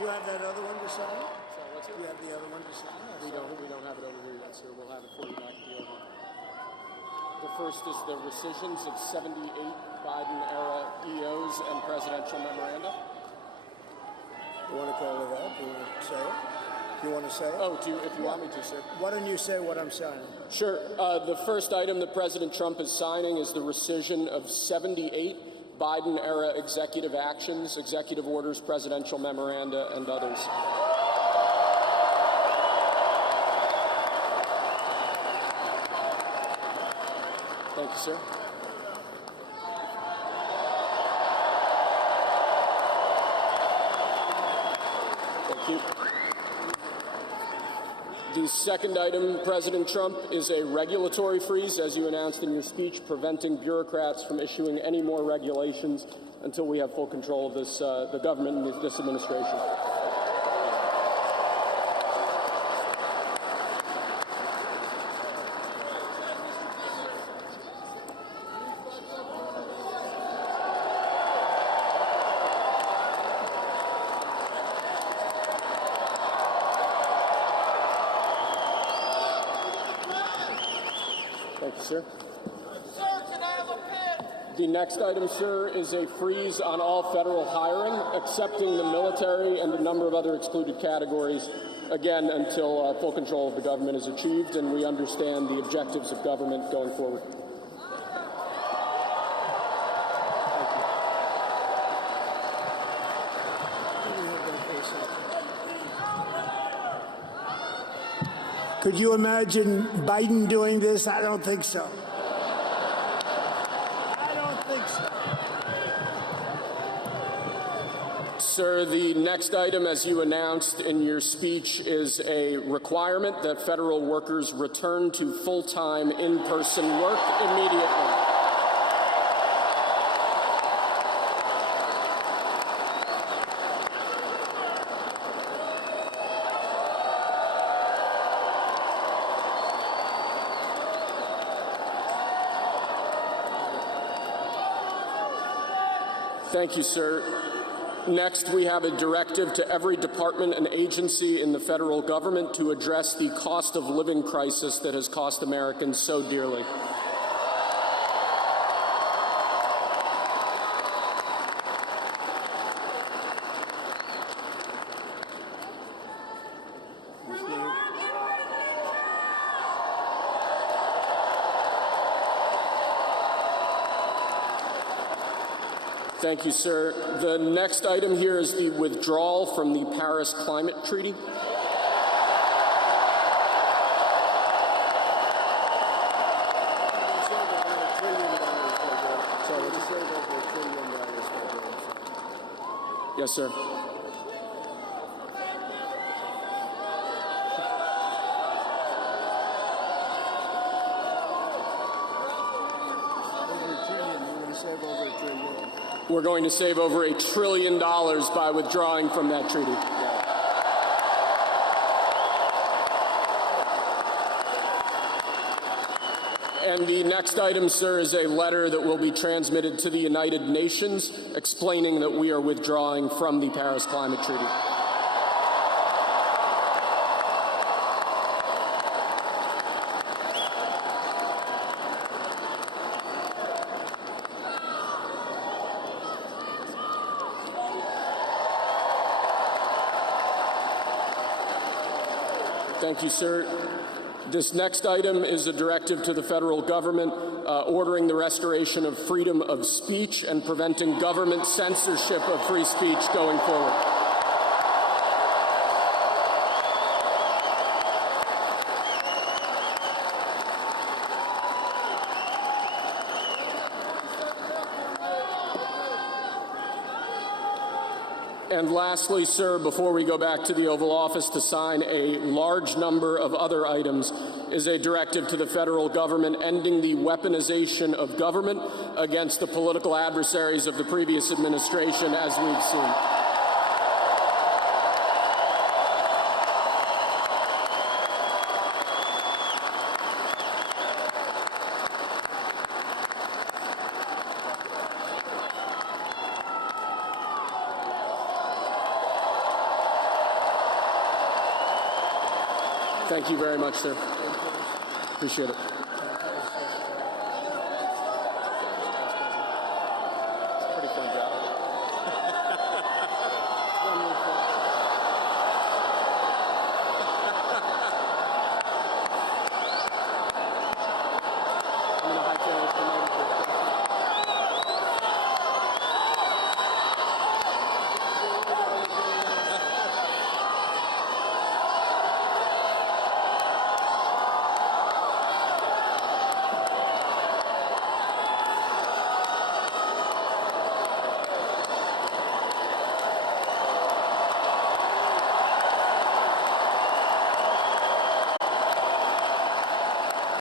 You have that other one to sign? Sorry, what's it? You have the other one to sign? We don't have it over here yet, sir. We'll have it for you back at the oval. The first is the rescissions of 78 Biden-era EOs and presidential memoranda. You want to call it out? Do you want to say it? Do you want to say it? Oh, if you want me to, sir. Why don't you say what I'm signing? Sure. The first item that President Trump is signing is the rescission of 78 Biden-era executive actions, executive orders, presidential memoranda, and others. Thank you, sir. Thank you. The second item, President Trump, is a regulatory freeze, as you announced in your speech, preventing bureaucrats from issuing any more regulations until we have full control of this, the government and this administration. Thank you, sir. Sir, can I have a pen? The next item, sir, is a freeze on all federal hiring, excepting the military and a number of other excluded categories, again, until full control of the government is achieved and we understand the objectives of government going forward. Could you imagine Biden doing this? I don't think so. I don't think so. Sir, the next item, as you announced in your speech, is a requirement that federal workers return to full-time in-person work immediately. Thank you, sir. Next, we have a directive to every department and agency in the federal government to address the cost of living crisis that has cost Americans so dearly. Thank you, sir. The next item here is the withdrawal from the Paris Climate Treaty. Yes, sir. We're going to save over $1 trillion by withdrawing from that treaty. And the next item, sir, is a letter that will be transmitted to the United Nations explaining that we are withdrawing from the Paris Climate Treaty. Thank you, sir. This next item is a directive to the federal government ordering the restoration of freedom of speech and preventing government censorship of free speech going forward. And lastly, sir, before we go back to the Oval Office to sign a large number of other items, is a directive to the federal government ending the weaponization of government against the political adversaries of the previous administration, as we've seen. Thank you very much, sir. Appreciate it.